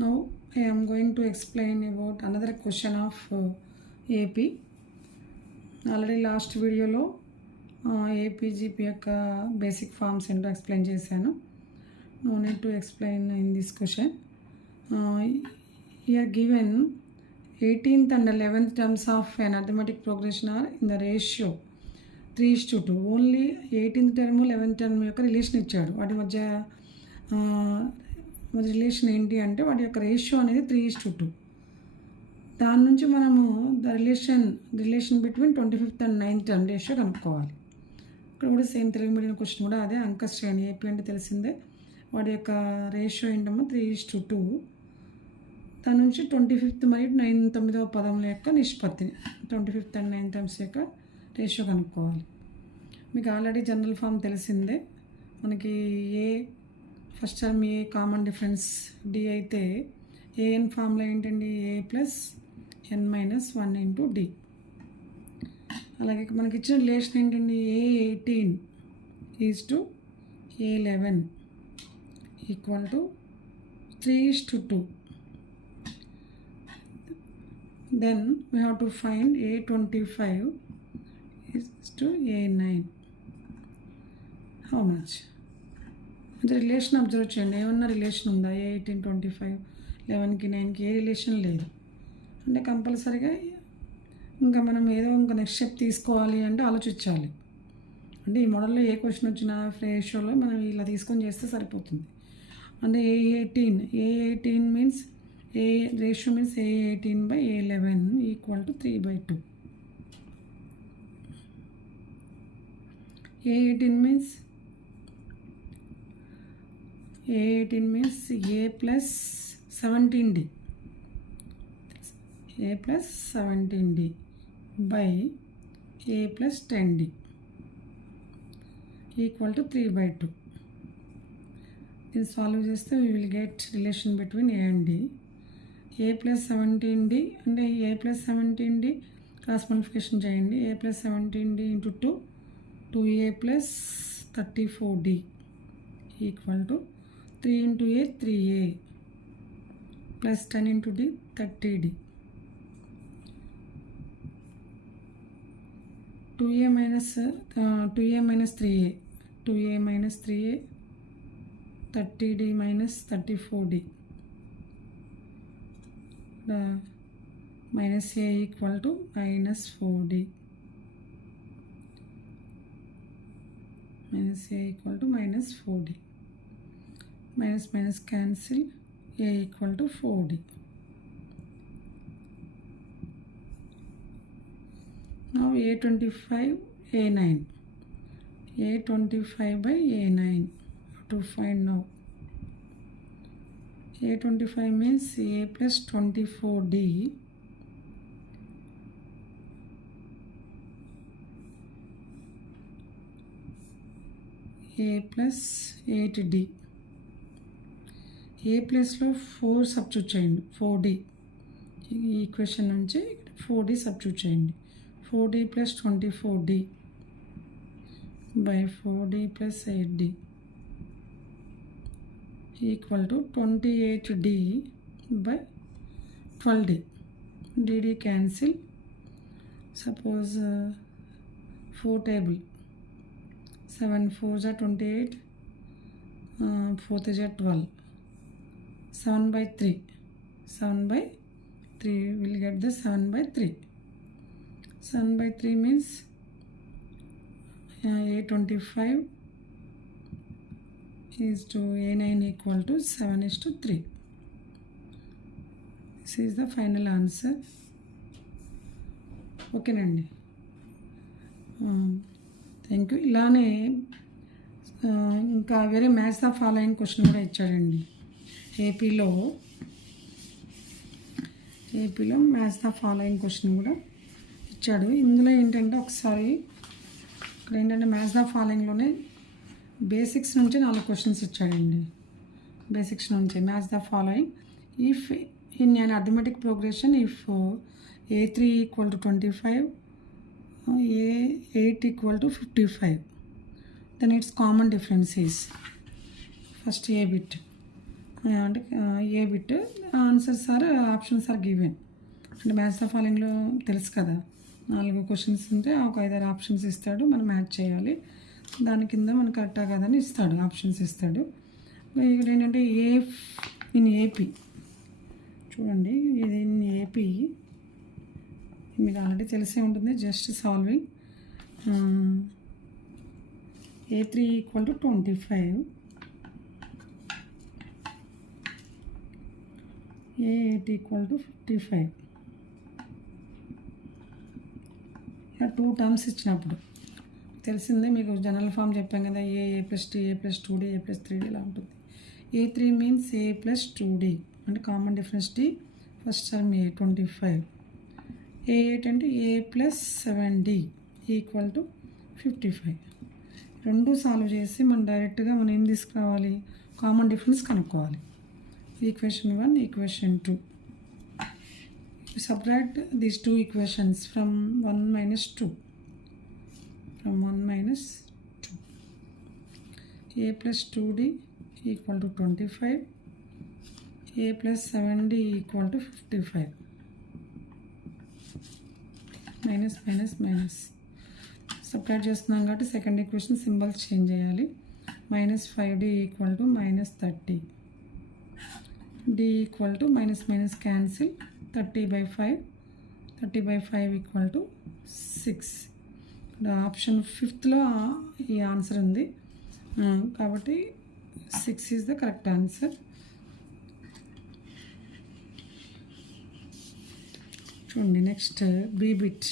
Now I am going to explain about another question of AP. Already last వీడియోలో AP GP యొక్క basic forms ఏంటో explain చేశాను. No need to explain in this question. Here given 18th and 11th terms of an arithmetic progression are in the ratio 3:2. Only 18th term 11th term యొక్క relation ఇచ్చాడు. వాటి మధ్య relation ఏంటి అంటే వాటి యొక్క రేషియో అనేది 3:2. దాని నుంచి మనము relation between 25th and 9th term ratio కనుక్కోవాలి. ఇక్కడ కూడా సేమ్ తెలుగు మీడియం క్వశ్చన్ కూడా అదే. అంక శ్రేణి ఏపీ అంటే తెలిసిందే. వాటి యొక్క రేషియో ఏంటమ్మా 3:2. దాని నుంచి 25th మరియు 9వ పదముల యొక్క నిష్పత్తిని 25th and 9th టర్మ్స్ యొక్క రేషియో కనుక్కోవాలి. మీకు ఆల్రెడీ జనరల్ ఫామ్ తెలిసిందే. మనకి first term a common difference d అయితే ఏఎన్ ఫామ్లో ఏంటండి a+n-1 ఇంటూ డి. అలాగే మనకి ఇచ్చిన రిలేషన్ ఏంటండి A18 is to A11 equal to 3:2. Then we have to find A25 is to A9. How much? అంటే రిలేషన్ అబ్జర్వ్ చేయండి. ఏమన్నా రిలేషన్ ఉందా? A18, 25, 11కి 9కి ఏ రిలేషన్ లేదు. అంటే కంపల్సరీగా ఇంకా మనం ఏదో ఇంకా నెక్స్ట్ స్టెప్ తీసుకోవాలి అంటే ఆలోచించాలి. అంటే ఈ మోడల్లో ఏ క్వశ్చన్ వచ్చినా రేషియోలో మనం ఇలా తీసుకొని చేస్తే సరిపోతుంది. అంటే A18 means ratio means A18 by A11 equal to 3/2. A18 means A plus 17D. A plus 17D by A plus 10D equal to 3/2. This solve చేస్తే we will get relation between A and D. A plus 17D అంటే A plus 17D cross multiplication చేయండి. A plus 17D into 2A plus 34D equal to 3 into A 3A plus 10 into D 30D. 2A minus 3A 30D minus 34D. Minus A equal to minus 4D. Minus A equal to minus 4D. Minus cancel. A equal to 4D. Now A25, A9. A25 by A9 to find now. A25 means A plus 24D A plus 8D. A ప్లస్లో 4 substitute చేయండి. 4D ఈ equation నుంచి 4D substitute చేయండి. 4D plus 24D by 4D plus 8D equal to 28D by 12D. DD cancel. Suppose 4 table 7 4s are 28, 4th is 12, 7 by 3 will get the 7 by 3. 7 by 3 means A25 is to A9 equal to 7:3. This is the final answer. ఓకేనండి, thank you. ఇలానే ఇంకా వేరే match the following question కూడా ఇచ్చాడండి. ఏపీలో match the following question కూడా ఇచ్చాడు. ఇందులో ఏంటంటే ఒకసారి ఇక్కడ ఏంటంటే మ్యాచ్ ద ఫాలోయింగ్లోనే బేసిక్స్ నుంచి 4 క్వశ్చన్స్ ఇచ్చాడండి. బేసిక్స్ నుంచి match the following. If in an arithmetic progression if A3 equal to 25, A8 equal to 55, then its common difference is first A bit. అంటే A bit answers are options are given. అంటే maths of ఫాలోయింగ్లో తెలుసు కదా, 4 questions ఉంటే ఒక 5 options ఇస్తాడు, మనం match చేయాలి. దాని కింద మనకు కరెక్టా కదని ఇస్తాడు, ఆప్షన్స్ ఇస్తాడు. ఇక్కడ ఏంటంటే ఇన్ ఏపీ చూడండి, ఇది ఇన్ ఏపీ మీకు ఆల్రెడీ తెలిసే ఉంటుంది. Just solving A3 = 25, A8 = 55. ఇలా 2 టర్మ్స్ ఇచ్చినప్పుడు తెలిసిందే మీకు, జనరల్ ఫామ్ చెప్పాం కదా, A + D A + 2D A + 3D ఇలా ఉంటుంది. A3 మీన్స్ A + 2D అంటే common difference D, first term A 25. A8 అంటే A + 7D = 55. రెండు సాల్వ్ చేసి మనం డైరెక్ట్గా మనం ఏం తీసుకురావాలి, కామన్ డిఫరెన్స్ కనుక్కోవాలి. Equation 1, equation 2. Subtract these 2 equations from 1 - 2. From 1 - 2. A + 2D = 25. A + 7D = 55. Minus minus minus subtract చేస్తున్నాం కాబట్టి సెకండ్ ఈక్వేషన్ సింబల్స్ చేంజ్ చేయాలి. -5D = -30. D = minus minus cancel, 30/5 = 6. Option 5లో ఈ ఆన్సర్ ఉంది కాబట్టి 6 ఈజ్ ద కరెక్ట్ ఆన్సర్. చూడండి next B bit.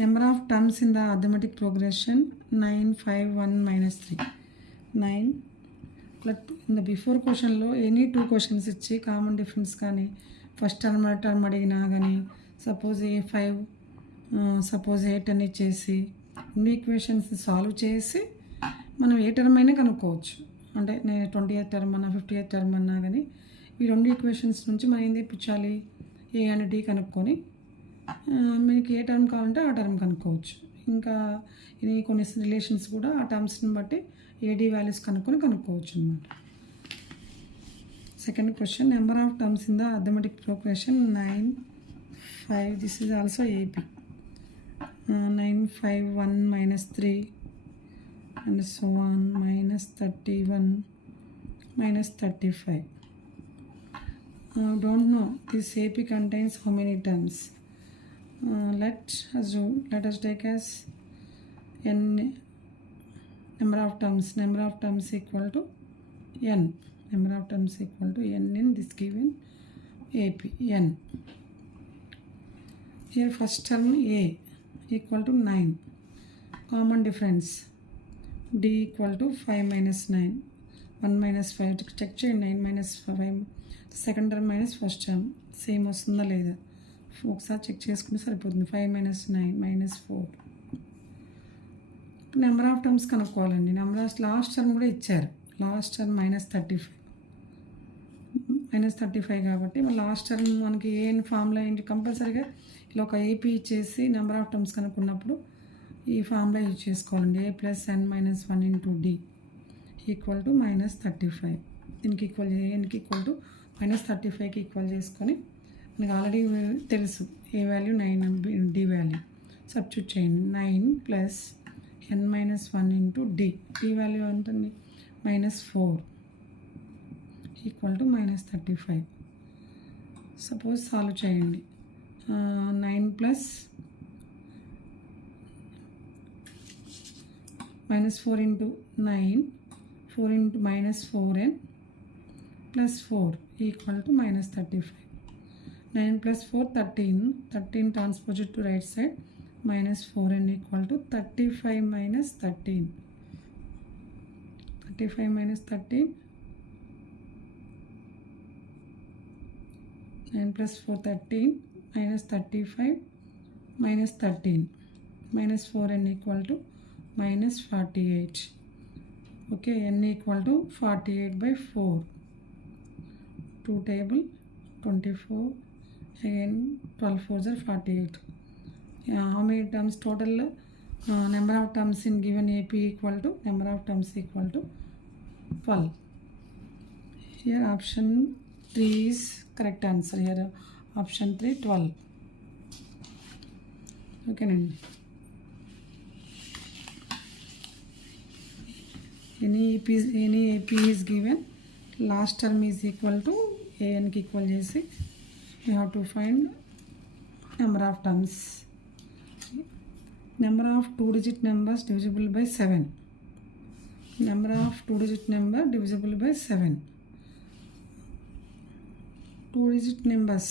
Number of terms in the arithmetic progression 9, 5, 1, -3. 9 in the before క్వశ్చన్లో any 2 questions ఇచ్చి కామన్ డిఫరెన్స్ కానీ first term అడిగినా కానీ సపోజ్ A5 సపోజ్ 8 అని ఇచ్చేసి రెండు ఈక్వేషన్స్ సాల్వ్ చేసి మనం ఏ టర్మ్ అయినా కనుక్కోవచ్చు. అంటే నేను 20th టర్మ్ అన్నా 50th టర్మ్ అన్నా కానీ ఈ రెండు ఈక్వేషన్స్ నుంచి మనం ఏం తెప్పించాలి, A అండ్ D కనుక్కొని మనకి ఏ టర్మ్ కావాలంటే ఆ టర్మ్ కనుక్కోవచ్చు. ఇంకా ఇది కొన్ని రిలేషన్స్ కూడా ఆ టర్మ్స్ని బట్టి AD వాల్యూస్ కనుక్కోవచ్చు అనమాట. Second question, number of terms in the arithmetic progression 9, 5. This is also AP. 9, 5, 1, -3 and so on, -31, -35. Don't know this AP contains how many terms. Let us take as n number of terms equal to n. Number of terms equal to n in this given AP, n. Here first term A equal to 9. Common difference D equal to 5 - 9. 1 - 5 check చేయండి. 9 - 5 second term minus first term same వస్తుందా లేదా ఒకసారి check చేసుకుంటే సరిపోతుంది. 5 - 9 -4. Number of terms కనుక్కోవాలండి. Number of last term కూడా ఇచ్చారు. Last term -35 కాబట్టి లాస్ట్ టర్మ్ మనకి ఏ ఫార్ములా ఏంటి, కంపల్సరీగా ఇలా ఒక AP ఇచ్చేసి నెంబర్ ఆఫ్ టర్మ్స్ కనుక్కున్నప్పుడు ఈ ఫార్ములా యూజ్ చేసుకోవాలండి. A + n - 1 × D = -35. దీనికి ఈక్వల్ nకి ఈక్వల్ టు -35కి ఈక్వల్ చేసుకొని మనకి ఆల్రెడీ తెలుసు ఏ వాల్యూ 9, D వాల్యూ సబ్స్టిట్యూట్ చేయండి. 9 + n - 1 × D. D వాల్యూ ఉంటుంది -4 = -35. సపోజ్ సాల్వ్ చేయండి. 9 + -4 × 9, 4 × -4n + 4 = -35. 9 + 4 13. 13 transposed to right side, -4n = 35 - 13. 35 - 13. 9 + 4 13 -35 -13. -4n = -48. Okay, n = 48/4. 2 table 24, again 12 4s are 48. How many terms total? Number of terms in given AP = number of terms = 12. Here option 3 is correct answer. Here option 3 12. Okay నండి. Any AP is given, last term is equal to an కి equal చేసి you have to find number of terms. Number of 2-digit numbers divisible by 7. Number of 2-digit number divisible by 7. 2-digit numbers.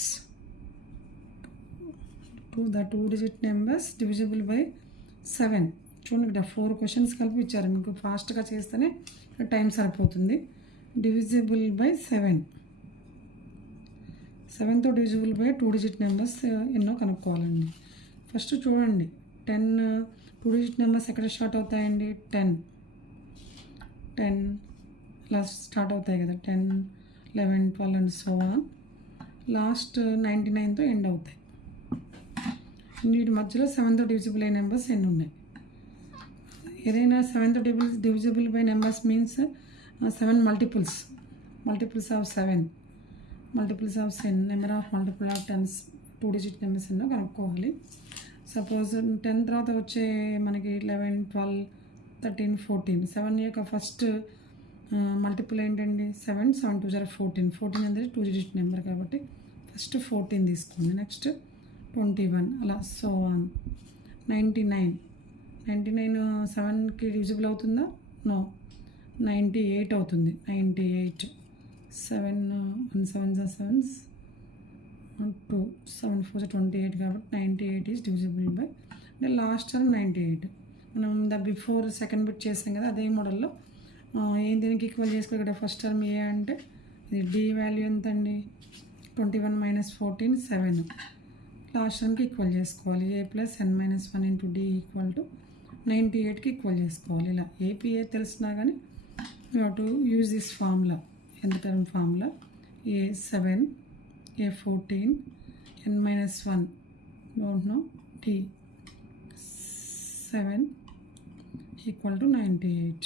The 2-digit numbers divisible by 7. చూడండి ఇక్కడ 4 questions కలిపి ఇచ్చారు. మీకు ఫాస్ట్గా చేస్తేనే time సరిపోతుంది. Divisible by 7. 7తో డివిజిబుల్ బై 2-digit నెంబర్స్ ఎన్నో కనుక్కోవాలండి. ఫస్ట్ చూడండి 10 2-digit నెంబర్స్ ఎక్కడ స్టార్ట్ అవుతాయండి? 10 ఇలా స్టార్ట్ అవుతాయి కదా. 10 11 12 అండ్ సో ఆన్. లాస్ట్ 99తో ఎండ్ అవుతాయి. వీటి మధ్యలో 7తో డివిజిబుల్ అయ్యే నెంబర్స్ ఎన్ని ఉన్నాయి? ఏదైనా 7తో divisible by numbers means 7 multiples of 7 number of multiple of 10 2-digit numbers ఎన్నో కనుక్కోవాలి. సపోజ్ 10 తర్వాత వచ్చే మనకి 11 12 13 14. 7 యొక్క ఫస్ట్ మల్టిపుల్ ఏంటండి? 7 7 2 0 14 అనేది 2-digit నెంబర్ కాబట్టి ఫస్ట్ 14 తీసుకోండి. నెక్స్ట్ 21 అలా సో ఆన్. 99 7కి డివిజిబుల్ అవుతుందా? నో. 98 అవుతుంది. 98 7 1 7 7 2 7 4 28 కాబట్టి 98 is divisible by last term 98. మనం బిఫోర్ సెకండ్ బిట్ చేసాం కదా, అదే మోడల్లో ఏం దీనికి ఈక్వల్ చేసుకోవాలి. ఇక్కడ ఫస్ట్ టర్మ్ ఏ అంటే ఇది డి వాల్యూ ఎంత అండి? 21 - 14 7. లాస్ట్ టర్మ్కి ఈక్వల్ చేసుకోవాలి. A plus n - 1 into D equal to 98కి ఈక్వల్ చేసుకోవాలి. ఇలా ఏపీఏ తెలిసినా కానీ you have to use this formula. ఎంత term formula? A 7 A 14 n - 1 don't know D 7 equal to 98.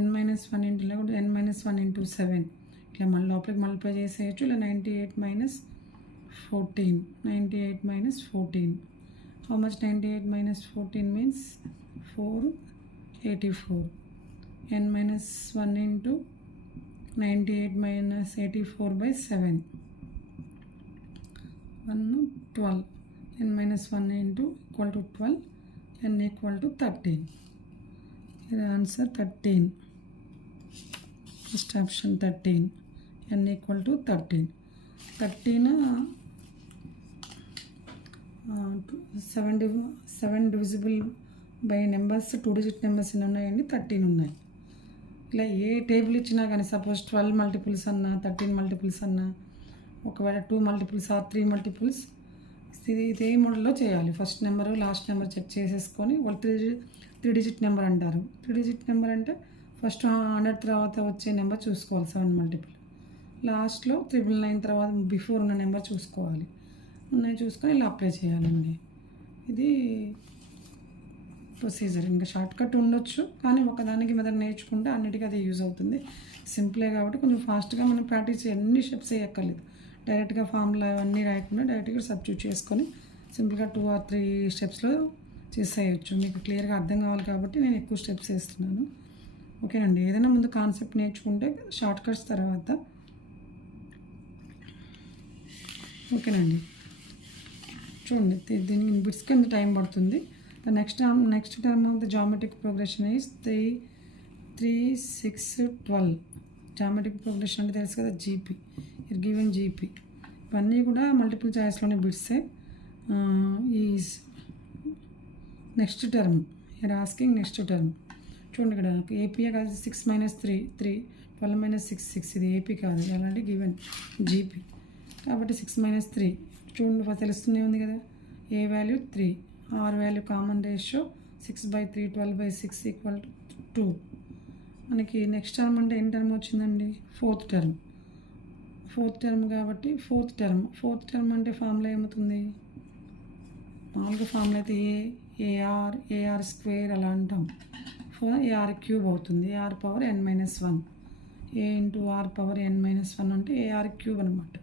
n - 1 into లేకుంటే n - 1 ఇంటూ 7 ఇట్లా మళ్ళీ లోపలికి మల్టిప్లై చేసేయచ్చు. ఇలా 98 - 14 98 - 14. How much 98 - 14 means 484. n - 1 into 98 - 84 by 7. 1 12. n - 1 into equal to 12. n equal to 13. The answer 13. First option 13. n equal to 13. 13 7 divisible by numbers 2-digit numbers ఎన్ని ఉన్నాయండి? 13 ఉన్నాయి. ఇలా ఏ టేబుల్ ఇచ్చినా కానీ సపోజ్ 12 మల్టిపుల్స్ అన్నా 13 మల్టిపుల్స్ అన్నా ఒకవేళ 2 మల్టిపుల్స్ ఆర్ 3 మల్టిపుల్స్ ఇదే మోడల్లో చేయాలి. First number last number check చేసేసుకొని వాళ్ళు 3-digit నెంబర్ అంటారు. 3-digit నెంబర్ అంటే ఫస్ట్ 100 తర్వాత వచ్చే నెంబర్ చూసుకోవాలి 7 మల్టిపుల్. లాస్ట్లో 999 తర్వాత బిఫోర్ ఉన్న నెంబర్ చూసుకోవాలి. ఉన్నాయి చూసుకొని ఇలా అప్లై చేయాలండి. ఇది ప్రొసీజర్. ఇంకా షార్ట్ కట్ ఉండొచ్చు కానీ ఒకదానికి మెథడ్ నేర్చుకుంటే అన్నిటికీ అది యూజ్ అవుతుంది. సింపులే కాబట్టి కొంచెం ఫాస్ట్గా మనం ప్రాక్టీస్ చేయాలి. అన్ని స్టెప్స్ వేయక్కర్లేదు. డైరెక్ట్గా ఫార్ములా అవన్నీ రాయకుండా డైరెక్ట్గా సబ్స్టిట్యూట్ చేసుకొని సింపుల్గా 2 or 3 స్టెప్స్లో చేసేయచ్చు. మీకు క్లియర్గా అర్థం కావాలి కాబట్టి నేను ఎక్కువ స్టెప్స్ వేస్తున్నాను. ఓకేనండి. ఏదైనా ముందు కాన్సెప్ట్ నేర్చుకుంటే షార్ట్ కట్స్ తర్వాత ఓకేనండి. చూడండి దీనికి బిట్స్ కింద టైం పడుతుంది. The next term of the geometric progression is 3 3 6 12. Geometric progression అంటే తెలుసు కదా, జీపీ. It given GP. ఇవన్నీ కూడా మల్టిపుల్ చాయిస్లోనే బిట్సే. Is next term you're asking next term. చూడండి ఇక్కడ ఏపీఏ కాదు. 6 - 3 3 12 - 6 6. ఇది ఏపీ కాదు, అలాంటి గివెన్ జీపీ కాబట్టి 6 - 3 చూడండి తెలుస్తూనే ఉంది కదా. A value 3, R value common ratio 6/3 12/6 equal to 2. మనకి నెక్స్ట్ టర్మ్ అంటే ఎన్ని టర్మ్ వచ్చిందండి? ఫోర్త్ టర్మ్ కాబట్టి ఫోర్త్ టర్మ్ అంటే ఫార్ములా ఏమవుతుంది? మామూలుగా ఫార్ములా అయితే ఏఆర్ స్క్వేర్ అలా అంటాం. ఏఆర్ క్యూబ్ అవుతుంది. AR power n - 1 A into R power n minus 1 అంటే ఏఆర్ క్యూబ్ అనమాట.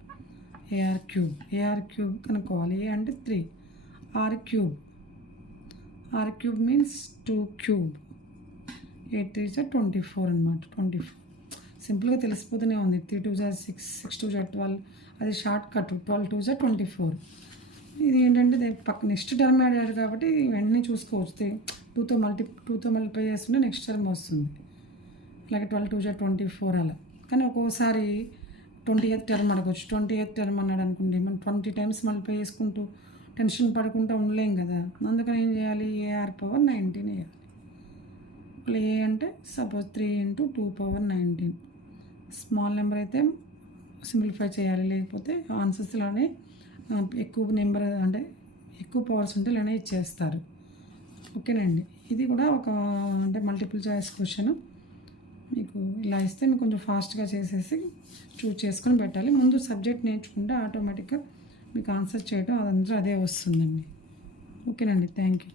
ఏఆర్ క్యూబ్ కనుక్కోవాలి. ఏ అంటే 3, ఆర్ క్యూబ్ మీన్స్ 2 క్యూబ్, 8 3 జా 24 అనమాట. 24 సింపుల్గా తెలిసిపోతూనే ఉంది. 3 2 జా 6, 6 2 జా 12, అది షార్ట్ కట్. 12 2 జా 24. ఇది ఏంటంటే పక్క నెక్స్ట్ టర్మ్ యాడ్ అయ్యారు కాబట్టి వెంటనే చూసుకోవచ్చు. 2తో మల్టిప్లై చేస్తుంటే నెక్స్ట్ టర్మ్ వస్తుంది. అలాగే 12 2 జా 24 అలా. కానీ ఒక్కోసారి 20th టర్మ్ అడగవచ్చు. 20th టర్మ్ అన్నాడు అనుకోండి, మనం 20 టైమ్స్ మల్టిప్లై చేసుకుంటూ టెన్షన్ పడుకుంటూ ఉండలేం కదా. అందుకని ఏం చేయాలి, ఏఆర్ పవర్ 19 వేయాలి. ఇప్పుడు ఏ అంటే suppose 3 into 2 power 19. Small number అయితే సింప్లిఫై చేయాలి, లేకపోతే ఆన్సర్స్ ఇలానే ఎక్కువ నెంబర్ అంటే ఎక్కువ పవర్స్ ఉంటే ఇలానే ఇచ్చేస్తారు. ఓకేనండి. ఇది కూడా ఒక అంటే మల్టిపుల్ చాయిస్ క్వశ్చన్. మీకు ఇలా ఇస్తే మీకు కొంచెం ఫాస్ట్గా చేసేసి చూస్ చేసుకొని పెట్టాలి. ముందు సబ్జెక్ట్ నేర్చుకుంటే ఆటోమేటిక్గా మీకు ఆన్సర్ చేయడం అదంతా అదే వస్తుందండి. ఓకేనండి. Thank you.